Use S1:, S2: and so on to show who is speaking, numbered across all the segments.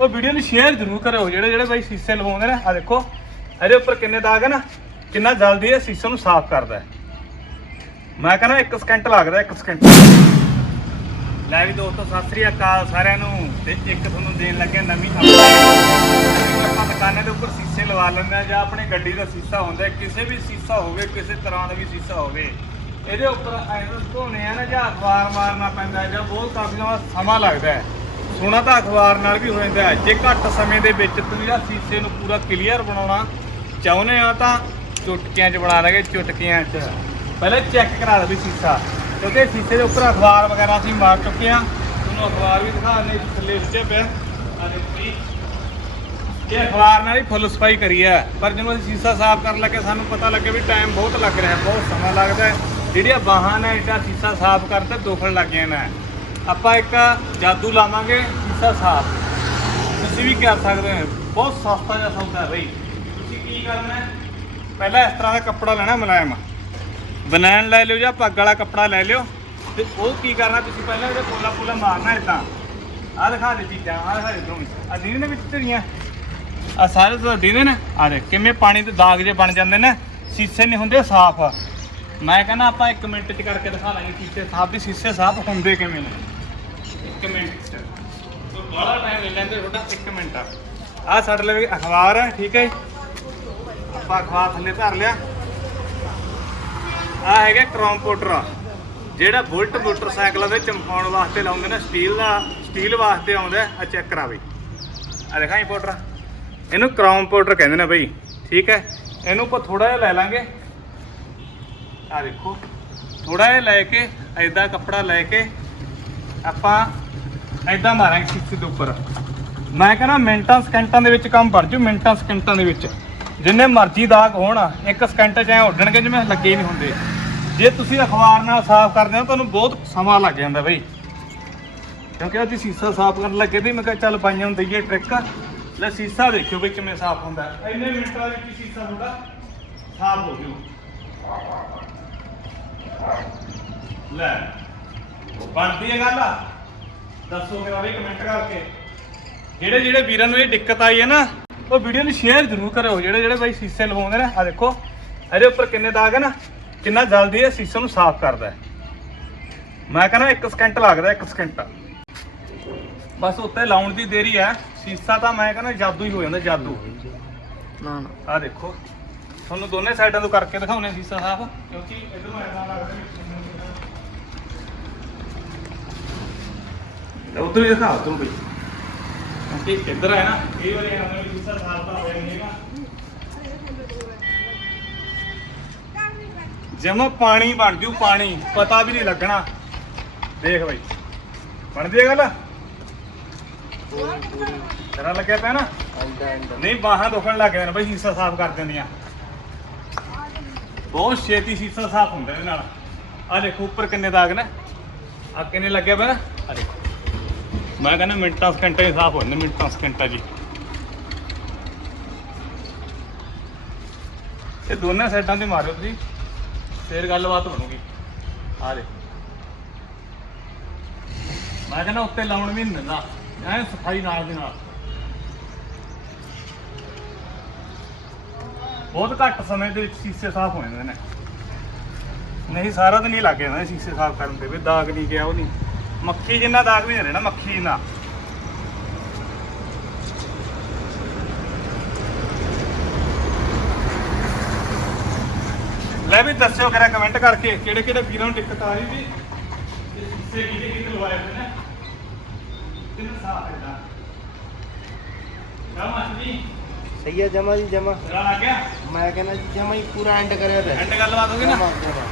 S1: ਉਹ ਵੀਡੀਓ ਨੂੰ ਸ਼ੇਅਰ ਜ਼ਰੂਰ ਕਰਿਓ ਜਿਹੜੇ ਜਿਹੜੇ ਬਾਈ ਸੀਸੇ ਲਵਾਉਂਦੇ ਨੇ। ਆ ਦੇਖੋ ਇਹਦੇ ਉੱਪਰ ਕਿੰਨੇ ਦਾਗ ਹੈ ਨਾ ਕਿੰਨਾ ਜਲਦੀ ਇਹ ਸੀਸੇ ਨੂੰ ਸਾਫ਼ ਕਰਦਾ ਹੈ। ਮੈਂ ਕਹਿੰਦਾ 1 ਸਕਿੰਟ ਲੱਗਦਾ 1 ਸਕਿੰਟ ਲੈ ਵੀ ਦੋਸਤੋ ਸਤਿ ਸ੍ਰੀ ਅਕਾਲ ਸਾਰਿਆਂ ਨੂੰ। ਤੇ ਇੱਕ ਤੁਹਾਨੂੰ ਦੇਣ ਲੱਗਿਆ ਨਵੀਂ ਅਪਡੇਟ ਆਪਾਂ ਦੁਕਾਨਾਂ ਦੇ ਉੱਪਰ ਸੀਸੇ ਲਵਾ ਲੈਂਦੇ ਆ ਜਾਂ ਆਪਣੀ ਗੱਡੀ ਦਾ ਸੀਸਾ ਹੁੰਦਾ ਹੈ, ਕਿਸੇ ਵੀ ਸੀਸਾ ਹੋਵੇ ਕਿਸੇ ਤਰ੍ਹਾਂ ਦਾ ਵੀ ਸੀਸਾ ਹੋਵੇ ਇਹਦੇ ਉੱਪਰ ਆਇਰਨ ਧੋਣੇ ਆ ਨਾ ਜਾਂ ਅਖਬਾਰ ਮਾਰਨਾ ਪੈਂਦਾ ਹੈ ਜਾਂ ਬਹੁਤ ਕਾਫੀ ਲੰਮਾ ਸਮਾਂ ਲੱਗਦਾ ਹੈ। ਸੋਨਾ ਤਾਂ ਅਖਬਾਰ ਨਾਲ ਵੀ ਹੋ ਜਾਂਦਾ ਹੈ। ਜੇ ਘੱਟ ਸਮੇਂ ਦੇ ਵਿੱਚ ਤੁਸੀਂ ਆ ਸੀਸੇ ਨੂੰ ਪੂਰਾ ਕਲੀਅਰ ਬਣਾਉਣਾ ਚਾਹੁੰਦੇ ਆ ਤਾਂ ਚੁਟਕੀਆਂ 'ਚ ਬਣਾ ਲਾਂਗੇ, ਚੁਟਕੀਆਂ 'ਚ। ਪਹਿਲੇ ਚੈੱਕ ਕਰਾ ਲਓ ਵੀ ਸੀਸਾ। ਕਿਉਂਕਿ ਸੀਸੇ ਦੇ ਉੱਪਰ ਅਖਬਾਰ ਵਗੈਰਾ ਅਸੀਂ ਮਾਰ ਚੁੱਕੇ ਆ ਤੁਹਾਨੂੰ ਅਖਬਾਰ ਵੀ ਦਿਖਾ ਦਿੰਦੇ ਥੱਲੇ ਵਿੱਚ ਪਿਆ। ਆ ਦੇਖੋ ਇਹ ਅਖਬਾਰ ਨਾਲ ਹੀ ਫੁੱਲ ਸਫ਼ਾਈ ਕਰੀ ਹੈ। ਪਰ ਜਦੋਂ ਅਸੀਂ ਸੀਸਾ ਸਾਫ਼ ਕਰਨ ਲੱਗੇ, ਸਾਨੂੰ ਪਤਾ ਲੱਗੇ ਵੀ ਟਾਈਮ ਬਹੁਤ ਲੱਗ ਰਿਹਾ ਬਹੁਤ ਸਮਾਂ ਲੱਗਦਾ ਜਿਹੜੀਆਂ ਬਾਹਾਂ ਨੇ ਇਹਦਾ ਸੀਸਾ ਸਾਫ਼ ਕਰਨ ਤੇ ਦੁਖਣ ਲੱਗ ਗਏ ਨੇ। ਆਪਾਂ ਇੱਕ ਜਾਦੂ ਲਾਵਾਂਗੇ ਸੀਸਾ ਸਾਫ਼। ਤੁਸੀਂ ਵੀ ਕਰ ਸਕਦੇ ਹੋ। ਬਹੁਤ ਸਸਤਾ ਜਿਹਾ ਸੌਦਾ ਹੈ ਬਈ। ਤੁਸੀਂ ਕੀ ਕਰਨਾ ਪਹਿਲਾਂ ਇਸ ਤਰ੍ਹਾਂ ਦਾ ਕੱਪੜਾ ਲੈਣਾ ਮੁਲਾਇਮ। ਬਨੈਣ ਲੈ ਲਿਓ ਜਾਂ ਪੱਗ ਵਾਲਾ ਕੱਪੜਾ ਲੈ ਲਿਓ। ਤੇ ਉਹ ਕੀ ਕਰਨਾ, ਤੁਸੀਂ ਪਹਿਲਾਂ ਇਹਦੇ ਪੋਲਾ ਪੋਲਾ ਮਾਰਨਾ ਇਦਾਂ ਆਹ ਦਿਖਾ ਦੇ ਚੀਜ਼ਾਂ, ਆਹ ਦਿਖਾ ਦੇ ਦੋਵੇਂ ਆ ਦੀਨੇ ਵਿੱਚ ਤੇਰੀਆਂ ਆ ਸਾਰੇ ਤਾਂ ਦੀਨੇ ਨੇ। ਆ ਦੇ ਕਿਵੇਂ ਪਾਣੀ ਦੇ ਦਾਗ ਜੇ ਬਣ ਜਾਂਦੇ ਨੇ। ਸੀਸੇ ਨਹੀਂ ਹੁੰਦੇ, ਸਾਫ਼। ਮੈਂ ਕਹਿੰਦਾ ਆਪਾਂ 1 ਮਿੰਟ ਚ ਕਰਕੇ ਦਿਖਾ ਲਾਂਗੇ ਸੀਸੇ ਸਾਫ਼ ਵੀ ਸੀਸੇ ਸਾਫ਼ ਹੁੰਦੇ ਕਿਵੇਂ ਨੇ। 1 ਮਿੰਟ। ਚ ਤੋਂ ਬੜਾ ਟਾਈਮ ਲੈ ਲੈਂਦੇ, ਤੁਹਾਡਾ 1 ਮਿੰਟ ਆ। ਆਹ ਸਾਡੇ ਲਈ ਅਖਬਾਰ ਹੈ ਠੀਕ ਹੈ ਜੀ? ਆਪਾਂ ਅਖਬਾਰ ਥੱਲੇ ਧਰ ਲਿਆ। ਆ ਹੈਗਾ ਕ੍ਰੋਮ ਜਿਹੜਾ ਬੁਲਟ ਮੋਟਰਸਾਈਕਲਾਂ ਦੇ ਚਮਕਾਉਣ ਵਾਸਤੇ ਲਾਉਂਦੇ ਨੇ ਸਟੀਲ ਦਾ ਸਟੀਲ ਵਾਸਤੇ ਆਉਂਦਾ ਆ ਚੈੱਕ ਕਰਾ ਬਈ ਆ ਦਿਖਾਈ ਪਾਊਡਰ ਇਹਨੂੰ ਕ੍ਰੋਮ ਪਾਊਡਰ ਕਹਿੰਦੇ ਨੇ ਬਈ, ਠੀਕ ਹੈ ਇਹਨੂੰ ਆਪਾਂ ਥੋੜਾ ਜਿਹਾ ਲੈ ਲਾਂਗੇ। ਆ ਦੇਖੋ ਥੋੜਾ ਜਿਹਾ ਲੈ ਕੇ ਐਦਾਂ ਕੱਪੜਾ ਲੈ ਕੇ ਆਪਾਂ ਐਦਾਂ ਮਾਰਾਂਗੇ ਸੀਸੇ ਦੇ ਉੱਪਰ। ਮੈਂ ਕਹਿੰਦਾ ਮਿੰਟਾਂ ਸਕਿੰਟਾਂ ਦੇ ਵਿੱਚ ਕੰਮ ਬਣ ਜੂ ਮਿੰਟਾਂ ਸਕਿੰਟਾਂ ਦੇ ਵਿੱਚ। ਜਿੰਨੇ ਮਰਜ਼ੀ ਦਾਗ ਹੋਣ, ਇੱਕ ਸਕਿੰਟ ਚ ਐ ਉੱਡਣਗੇ ਜਿਵੇਂ ਲੱਗੇ ਨਹੀਂ ਹੁੰਦੇ। ਜੇ ਤੁਸੀਂ ਅਖਬਾਰ ਨਾਲ ਸਾਫ਼ ਕਰਦੇ ਹੋ, ਤੁਹਾਨੂੰ ਬਹੁਤ ਸਮਾਂ ਲੱਗ ਜਾਂਦਾ ਬਈ। ਕਿਉਂਕਿ ਉਹਦੀ ਸੀਸਾ ਸਾਫ਼ ਕਰਨ ਲੱਗੇ ਤੇ ਮੈਂ ਕਿਹਾ ਚੱਲ ਪਾਈਆਂ ਨੂੰ ਦਈਏ ਟ੍ਰਿਕ। ਲੈ ਸੀਸਾ ਦੇਖਿਓ ਵੀ ਕਿਵੇਂ ਸਾਫ਼ ਹੁੰਦਾ। ਇੰਨੇ ਮਿੰਟਾਂ ਵਿੱਚ ਹੀ ਸੀਸਾ ਤੁਹਾਡਾ ਸਾਫ਼ ਹੋ ਜੂ ਲੈ, ਬਣਦੀ ਹੈ ਗੱਲ ਦੱਸੋ ਮੇਰਾ ਵੀ ਕਮੈਂਟ ਕਰਕੇ ਜਿਹੜੇ ਜਿਹੜੇ ਵੀਰਾਂ ਨੂੰ ਇਹ ਦਿੱਕਤ ਆਈ ਹੈ ਨਾ ਉਹ ਵੀਡੀਓ ਨੂੰ ਸ਼ੇਅਰ ਜ਼ਰੂਰ ਕਰਿਓ। ਜਿਹੜੇ ਜਿਹੜੇ ਬਾਈ ਸੀਸੇ ਲਵਾਉਂਦੇ ਨੇ ਆ ਦੇਖੋ ਇਹਦੇ ਉੱਪਰ ਕਿੰਨੇ ਦਾਗ ਹੈ ਨਾ ਕਿੰਨਾ ਜਲਦੀ ਇਹ ਸੀਸੇ ਨੂੰ ਸਾਫ਼ ਕਰਦਾ ਮੈਂ ਕਹਿੰਦਾ 1 ਸਕਿੰਟ ਲੱਗਦਾ 1 ਸਕਿੰਟ ਬਸ ਉੱਤੇ ਲਾਉਣ ਦੀ ਦੇਰੀ ਹੈ। ਸੀਸਾ ਤਾਂ ਮੈਂ ਕਹਿੰਦਾ ਜਾਦੂ ਹੀ ਹੋ ਜਾਂਦਾ ਜਾਦੂ।
S2: ਨਾ ਨਾ।
S1: ਆ ਦੇਖੋ ਤੁਹਾਨੂੰ ਦੋਨੇ ਸਾਈਡਾਂ ਤੋਂ ਕਰਕੇ ਦਿਖਾਉਣੇ ਸੀਸਾ ਸਾਫ਼ ਕਿਉਂਕਿ ਇਧਰੋਂ ਐਦਾਂ ਲੱਗਦਾ ਉਧਰ ਵੀ ਦਿਖਾ ਤੂੰ ਬਈ ਕਿਉਂਕਿ ਇੱਧਰ ਹੈ ਨਾ? ਇਹ ਵਾਲੇ ਆਉਂਦੇ ਵੀ ਸੀਸਾ ਸਾਫ਼ ਤਾਂ ਹੋਇਆ ਨਹੀਂ ਹੈਗਾ ਜਮਾ ਪਾਣੀ ਬਣ ਜੂ ਪਾਣੀ। ਪਤਾ ਵੀ ਨਹੀਂ ਲੱਗਣਾ। ਦੇਖ ਬਈ। ਬਣ ਜੇ ਗੱਲ? ਤੇਰਾ ਲੱਗਿਆ ਪਿਆ ਨਾ? ਨਹੀਂ ਬਾਹਾਂ ਦੁਖਣ ਲੱਗ ਗਏ ਨੇ ਬਈ ਸੀਸਾ ਸਾਫ਼ ਕਰ ਦਿੰਦੀਆਂ। ਬਹੁਤ ਛੇਤੀ ਸੀਸਾ ਸਾਫ਼ ਹੁੰਦਾ ਇਹਦੇ ਨਾਲ। ਆ ਦੇਖੋ ਉੱਪਰ ਕਿੰਨੇ ਦਾਗ ਨੇ? ਆ ਕਿੰਨੇ ਲੱਗਿਆ ਪਿਆ ਨਾ? ਆ ਦੇਖੋ। ਮੈਂ ਕਹਿੰਦਾ ਮਿੰਟਾਂ ਸਕਿੰਟਾਂ ਹੀ ਸਾਫ਼ ਹੋ ਜਾਂਦੇ, ਮਿੰਟਾਂ ਸਕਿੰਟਾਂ ਜੀ। ਇਹ ਦੋਨਾਂ ਸਾਈਡਾਂ ਤੇ ਮਾਰਿਓ ਤੁਸੀਂ, ਫੇਰ ਗੱਲਬਾਤ ਬਣੂਗੀ ਆ ਦੇਖੋ। ਮੈਂ ਕਹਿੰਦਾ ਉੱਤੇ ਲਾਉਣ ਵੀ ਨਹੀਂ ਦਿੰਦਾ, ਐ ਸਫ਼ਾਈ ਨਾਲ ਦੇ ਨਾਲ। ਬਹੁਤ ਘੱਟ ਸਮੇਂ ਦੇ ਵਿੱਚ ਸ਼ੀਸ਼ੇ ਸਾਫ਼ ਹੋ ਜਾਂਦੇ ਨੇ। ਨਹੀਂ, ਸਾਰਾ ਦਿਨ ਹੀ ਲੱਗ ਜਾਂਦਾ ਸ਼ੀਸ਼ੇ ਸਾਫ਼ ਕਰਨ ਦੇ, ਵੀ ਦਾਗ ਨਹੀਂ ਗਿਆ ਉਹ ਨਹੀਂ ਮੱਖੀ ਜਿੰਨਾ ਦਾਗ ਵੀ ਨਹੀਂ ਰਹਿਣਾ ਮੱਖੀ ਜਿੰਨਾ ਲੈ ਵੀ ਦੱਸਿਓ ਕਰਾ ਕਮੈਂਟ ਕਰਕੇ ਕਿਹੜੇ ਕਿਹੜੇ ਵੀਰਾਂ ਨੂੰ ਦਿੱਕਤ ਆ ਰਹੀ ਸੀ। ਤੇ ਸ਼ੀਸ਼ੇ ਕਿਹਦੇ ਕਿਹਦੇ ਲਵਾਏ ਹੋਏ ਨੇ। ਕਿੰਨਾ ਸਾਫ਼ ਹੈ ਦਾ ਕਮਾਂ ਜੀ।
S2: ਸਹੀ ਹੈ ਜਮਾ ਜੀ ਜਮਾ।
S1: ਤੇਰਾ ਲੱਗ ਗਿਆ?
S2: ਮੈਂ ਕਹਿੰਦਾ ਜੀ ਜਮਾ ਹੀ ਪੂਰਾ ਐਂਡ ਕਰਿਆ ਤੇ
S1: ਐਂਡ ਗੱਲਬਾਤ ਹੋ ਗਈ ਨਾ?
S2: ਜਮਾ ਜਮਾ।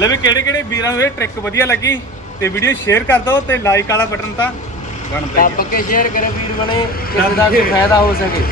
S1: ਲੈ ਵੀ ਕਿਹੜੇ ਕਿਹੜੇ ਵੀਰਾਂ ਨੂੰ ਇਹ ਟ੍ਰਿਕ ਵਧੀਆ ਲੱਗੀ? ਤੇ ਵੀਡੀਓ ਸ਼ੇਅਰ ਕਰ ਦਿਓ ਤੇ ਲਾਈਕ ਵਾਲਾ ਬਟਨ ਤਾਂ ਬਣਦਾ ਹੀ
S2: ਦੱਬ
S1: ਆ
S2: ਕੇ ਸ਼ੇਅਰ ਕਰੇ ਵੀਰ ਬਣੇ ਕਿਸੇ ਦਾ ਕੋਈ ਫਾਇਦਾ ਹੋ ਸਕੇ।